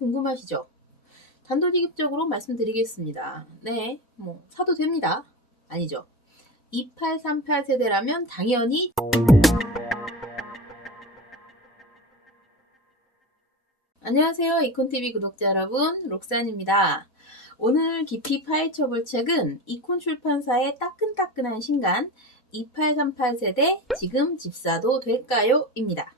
궁금하시죠? 단도직입적으로 말씀드리겠습니다. 네, 사도 됩니다. 아니죠. 2838 세대라면 당연히. 안녕하세요. 이콘TV 구독자 여러분, 록산입니다. 오늘 깊이 파헤쳐 볼 책은 이콘 출판사의 따끈따끈한 신간 2838 세대 지금 집 사도 될까요? 입니다.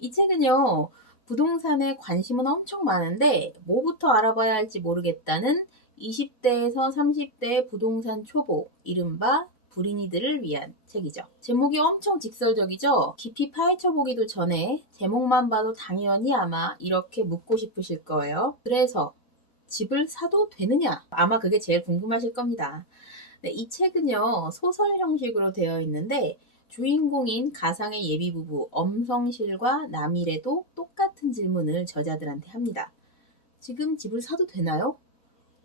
이 책은요, 부동산에 관심은 엄청 많은데 뭐부터 알아봐야 할지 모르겠다는 20대에서 30대의 부동산 초보, 이른바 불인이들을 위한 책이죠. 제목이 엄청 직설적이죠. 깊이 파헤쳐보기도 전에 제목만 봐도 당연히 아마 이렇게 묻고 싶으실 거예요. 그래서 집을 사도 되느냐? 아마 그게 제일 궁금하실 겁니다. 네, 이 책은요, 소설 형식으로 되어 있는데 주인공인 가상의 예비부부 엄성실과 남일에도 똑같은 질문을 저자들한테 합니다. 지금 집을 사도 되나요?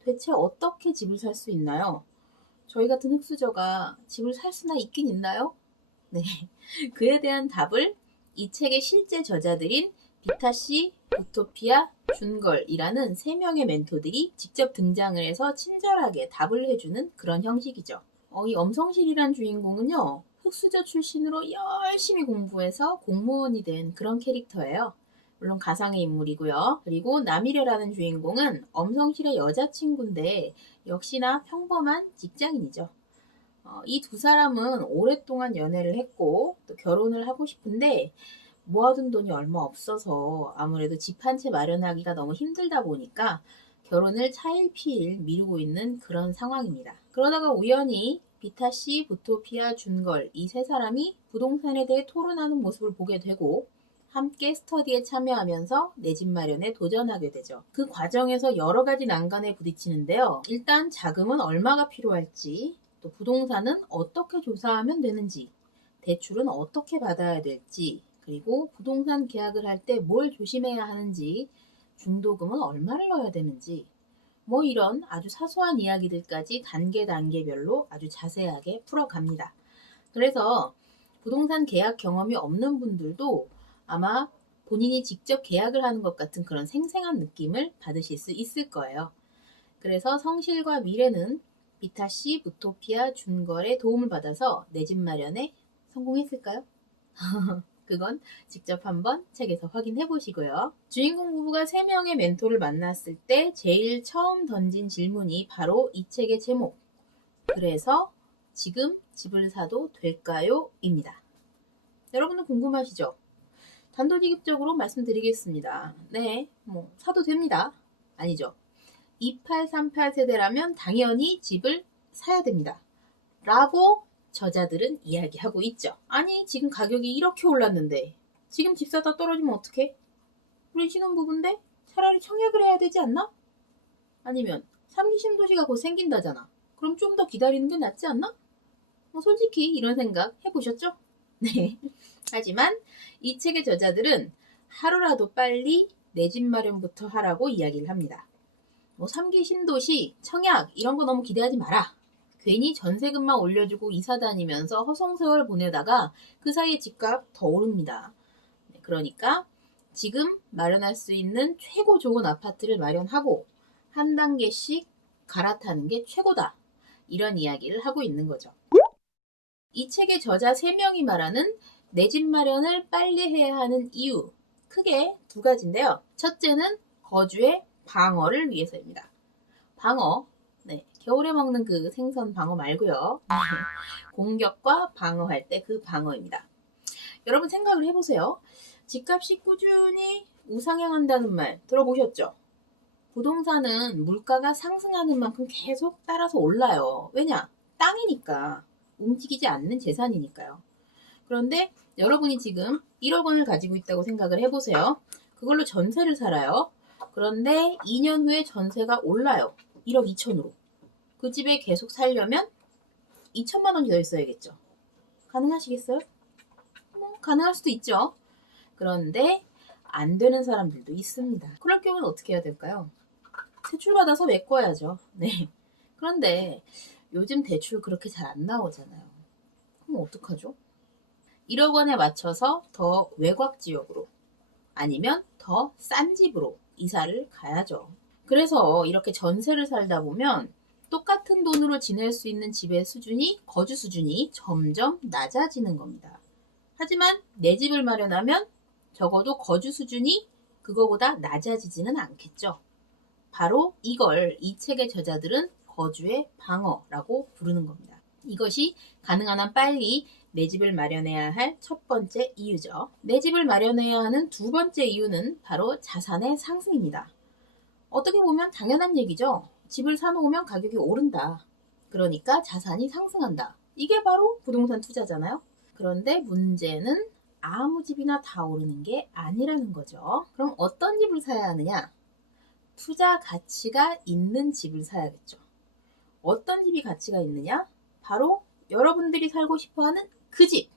대체 어떻게 집을 살 수 있나요? 저희 같은 흙수저가 집을 살 수나 있긴 있나요? 네, 그에 대한 답을 이 책의 실제 저자들인 비타씨, 우토피아, 준걸이라는 3명의 멘토들이 직접 등장을 해서 친절하게 답을 해주는 그런 형식이죠. 이 엄성실이란 주인공은요, 흙수저 출신으로 열심히 공부해서 공무원이 된 그런 캐릭터예요. 물론 가상의 인물이고요. 그리고 남일애라는 주인공은 엄성실의 여자친구인데 역시나 평범한 직장인이죠. 이 두 사람은 오랫동안 연애를 했고 또 결혼을 하고 싶은데 모아둔 돈이 얼마 없어서 아무래도 집 한 채 마련하기가 너무 힘들다 보니까 결혼을 차일피일 미루고 있는 그런 상황입니다. 그러다가 우연히 비타씨, 부토피아, 준걸 이 세 사람이 부동산에 대해 토론하는 모습을 보게 되고 함께 스터디에 참여하면서 내 집 마련에 도전하게 되죠. 그 과정에서 여러 가지 난관에 부딪히는데요. 일단 자금은 얼마가 필요할지, 또 부동산은 어떻게 조사하면 되는지, 대출은 어떻게 받아야 될지, 그리고 부동산 계약을 할 때 뭘 조심해야 하는지, 중도금은 얼마를 넣어야 되는지, 이런 아주 사소한 이야기들까지 단계별로 아주 자세하게 풀어갑니다. 그래서 부동산 계약 경험이 없는 분들도 아마 본인이 직접 계약을 하는 것 같은 그런 생생한 느낌을 받으실 수 있을 거예요. 그래서 성실과 미래는 비타씨, 부토피아, 준걸의 도움을 받아서 내 집 마련에 성공했을까요? 그건 직접 한번 책에서 확인해 보시고요. 주인공 부부가 3명의 멘토를 만났을 때 제일 처음 던진 질문이 바로 이 책의 제목, 그래서 지금 집을 사도 될까요? 입니다. 여러분도 궁금하시죠? 단도직입적으로 말씀드리겠습니다. 네, 사도 됩니다. 아니죠. 2838 세대라면 당연히 집을 사야 됩니다. 라고 저자들은 이야기하고 있죠. 아니, 지금 가격이 이렇게 올랐는데 지금 집 사다 떨어지면 어떡해? 우리 신혼부부인데 차라리 청약을 해야 되지 않나? 아니면 3기 신도시가 곧 생긴다잖아. 그럼 좀 더 기다리는 게 낫지 않나? 솔직히 이런 생각 해보셨죠? 네. 하지만 이 책의 저자들은 하루라도 빨리 내 집 마련부터 하라고 이야기를 합니다. 3기 신도시, 청약 이런 거 너무 기대하지 마라. 괜히 전세금만 올려주고 이사 다니면서 허송세월 보내다가 그 사이에 집값 더 오릅니다. 그러니까 지금 마련할 수 있는 최고 좋은 아파트를 마련하고 한 단계씩 갈아타는 게 최고다. 이런 이야기를 하고 있는 거죠. 이 책의 저자 3명이 말하는 내 집 마련을 빨리 해야 하는 이유, 크게 2가지인데요. 첫째는 거주의 방어를 위해서입니다. 방어, 네, 겨울에 먹는 그 생선 방어 말고요. 공격과 방어할 때 그 방어입니다. 여러분 생각을 해보세요. 집값이 꾸준히 우상향한다는 말 들어보셨죠? 부동산은 물가가 상승하는 만큼 계속 따라서 올라요. 왜냐? 땅이니까. 움직이지 않는 재산이니까요. 그런데 여러분이 지금 1억 원을 가지고 있다고 생각을 해보세요. 그걸로 전세를 살아요. 그런데 2년 후에 전세가 올라요. 1억 2천으로. 그 집에 계속 살려면 2천만 원이 더 있어야겠죠. 가능하시겠어요? 가능할 수도 있죠. 그런데 안 되는 사람들도 있습니다. 그럴 경우는 어떻게 해야 될까요? 대출받아서 메꿔야죠. 네. 그런데 요즘 대출 그렇게 잘 안 나오잖아요. 그럼 어떡하죠? 1억 원에 맞춰서 더 외곽 지역으로 아니면 더 싼 집으로 이사를 가야죠. 그래서 이렇게 전세를 살다 보면 똑같은 돈으로 지낼 수 있는 집의 수준이, 거주 수준이 점점 낮아지는 겁니다. 하지만 내 집을 마련하면 적어도 거주 수준이 그거보다 낮아지지는 않겠죠. 바로 이걸 이 책의 저자들은 거주의 방어라고 부르는 겁니다. 이것이 가능한 한 빨리 내 집을 마련해야 할 첫 번째 이유죠. 내 집을 마련해야 하는 두 번째 이유는 바로 자산의 상승입니다. 어떻게 보면 당연한 얘기죠. 집을 사놓으면 가격이 오른다. 그러니까 자산이 상승한다. 이게 바로 부동산 투자잖아요. 그런데 문제는 아무 집이나 다 오르는 게 아니라는 거죠. 그럼 어떤 집을 사야 하느냐? 투자 가치가 있는 집을 사야겠죠. 어떤 집이 가치가 있느냐? 바로 여러분들이 살고 싶어하는 그 집.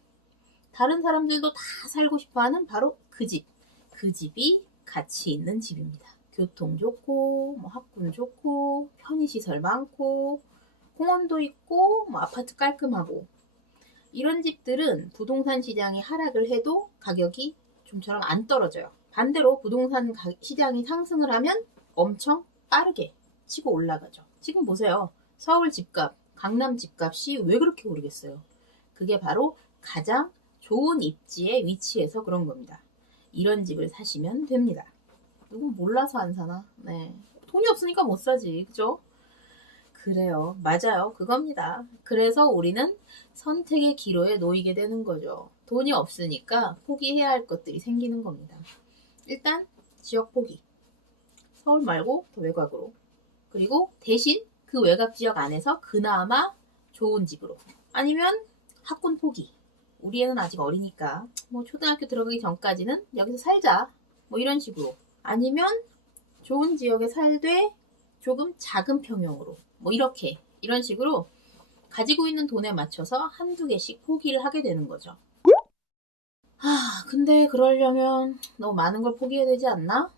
다른 사람들도 다 살고 싶어하는 바로 그 집. 그 집이 가치 있는 집입니다. 교통 좋고, 학군 좋고, 편의시설 많고, 공원도 있고, 아파트 깔끔하고. 이런 집들은 부동산 시장이 하락을 해도 가격이 좀처럼 안 떨어져요. 반대로 부동산 시장이 상승을 하면 엄청 빠르게 치고 올라가죠. 지금 보세요. 서울 집값, 강남 집값이 왜 그렇게 오르겠어요? 그게 바로 가장 좋은 입지에 위치해서 그런 겁니다. 이런 집을 사시면 됩니다. 누군 몰라서 안 사나? 네. 돈이 없으니까 못 사지. 그죠? 그래요. 맞아요. 그겁니다. 그래서 우리는 선택의 기로에 놓이게 되는 거죠. 돈이 없으니까 포기해야 할 것들이 생기는 겁니다. 일단 지역 포기. 서울 말고 더 외곽으로. 그리고 대신 그 외곽 지역 안에서 그나마 좋은 집으로. 아니면 학군 포기. 우리 애는 아직 어리니까 초등학교 들어가기 전까지는 여기서 살자. 이런 식으로. 아니면 좋은 지역에 살되 조금 작은 평형으로. 이런 식으로 가지고 있는 돈에 맞춰서 한두 개씩 포기를 하게 되는 거죠. 근데 그러려면 너무 많은 걸 포기해야 되지 않나?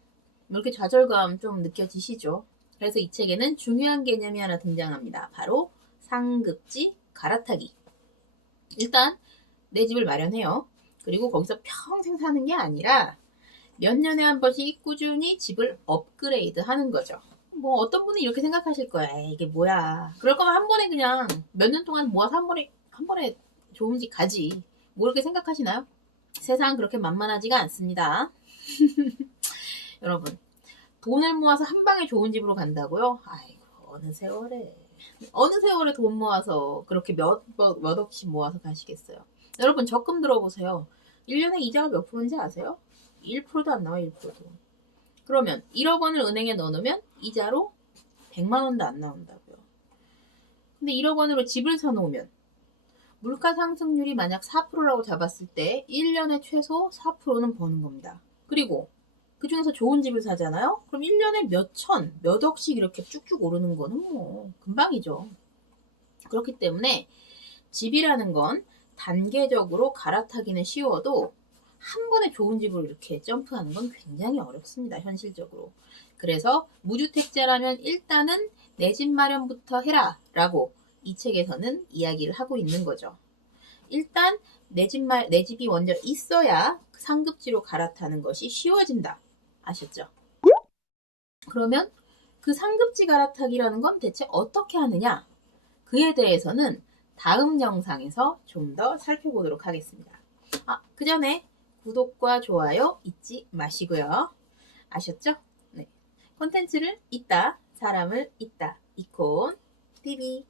이렇게 좌절감 좀 느껴지시죠? 그래서 이 책에는 중요한 개념이 하나 등장합니다. 바로 상급지 갈아타기. 일단 내 집을 마련해요. 그리고 거기서 평생 사는 게 아니라 몇 년에 한 번씩 꾸준히 집을 업그레이드 하는 거죠. 어떤 분은 이렇게 생각하실 거야. 에이, 이게 뭐야. 그럴 거면 한 번에 그냥 몇 년 동안 모아서 한 번에 좋은 집 가지. 이렇게 생각하시나요? 세상 그렇게 만만하지가 않습니다. 여러분, 돈을 모아서 한 방에 좋은 집으로 간다고요? 아이고, 어느 세월에 돈 모아서 그렇게 몇 억씩 모아서 가시겠어요? 여러분, 적금 들어보세요. 1년에 이자가 몇 프로인지 아세요? 1%도 안 나와요, 1%도. 그러면 1억 원을 은행에 넣어놓으면 이자로 100만 원도 안 나온다고요. 근데 1억 원으로 집을 사놓으면 물가 상승률이 만약 4%라고 잡았을 때 1년에 최소 4%는 버는 겁니다. 그리고 그 중에서 좋은 집을 사잖아요? 그럼 1년에 몇 억씩 이렇게 쭉쭉 오르는 거는 금방이죠. 그렇기 때문에 집이라는 건 단계적으로 갈아타기는 쉬워도 한 번에 좋은 집으로 이렇게 점프하는 건 굉장히 어렵습니다. 현실적으로. 그래서 무주택자라면 일단은 내 집 마련부터 해라 라고 이 책에서는 이야기를 하고 있는 거죠. 일단 내 집이 먼저 있어야 상급지로 갈아타는 것이 쉬워진다. 아셨죠? 그러면 그 상급지 갈아타기라는 건 대체 어떻게 하느냐? 그에 대해서는 다음 영상에서 좀 더 살펴보도록 하겠습니다. 그 전에 구독과 좋아요 잊지 마시고요. 아셨죠? 네. 콘텐츠를 잇다, 사람을 잇다, 이콘 TV